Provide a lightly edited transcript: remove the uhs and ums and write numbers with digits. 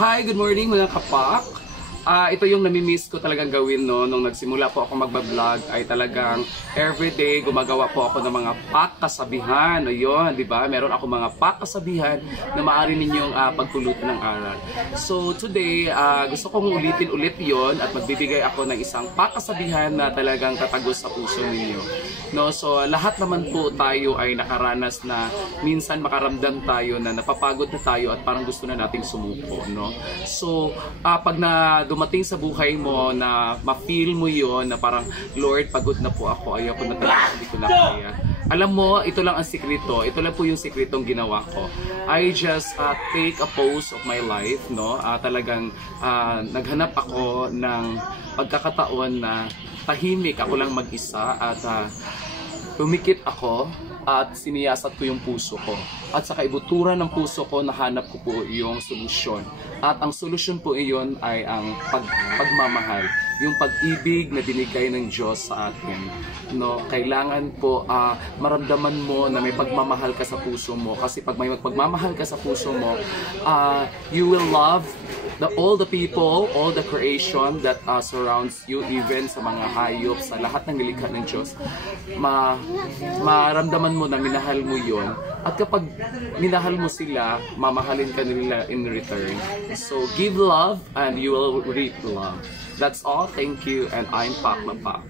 Hi, good morning mga kapak. Ito yung namimiss ko talagang gawin no, nung nagsimula po ako magbablog ay talagang everyday gumagawa po ako ng mga pakkasabihan. Ayun, di ba? Meron ako mga pakkasabihan na maaari ninyong pagpulutan ng aral. So today, gusto kong ulitin ulit yon at magbibigay ako ng isang pakkasabihan na talagang tatagos sa puso ninyo. No, so lahat naman po tayo ay nakaranas na minsan makaramdam tayo na napapagod na tayo at parang gusto na nating sumuko, no? So pag dumating sa buhay mo na ma-feel mo yon na parang Lord, pagod na po ako, ayoko na talaga, hindi ko na kaya. Alam mo, ito lang ang sikreto. Ito lang po yung sikretong ginawa ko. I just take a pause of my life, no? Talagang naghanap ako ng pagkakataon na tahimik ako lang mag-isa at tumikit ako at siniyasat ko yung puso ko. At sa kaibuturan ng puso ko, nahanap ko po yung solusyon. At ang solusyon po iyon ay ang pagmamahal. Yung pag-ibig na binigay ng Diyos sa atin. No, kailangan po maramdaman mo na may pagmamahal ka sa puso mo. Kasi pag may pagmamahal ka sa puso mo, you will love all the people, all the creation that surrounds you, even sa mga hayop, sa lahat ng nilikha ng Diyos. Maramdaman mo na minahal mo yon. At kapag minahal mo sila, mamahalin ka nila in return. So give love and you will reap love. That's all. Thank you, and I'm Pak na Pak.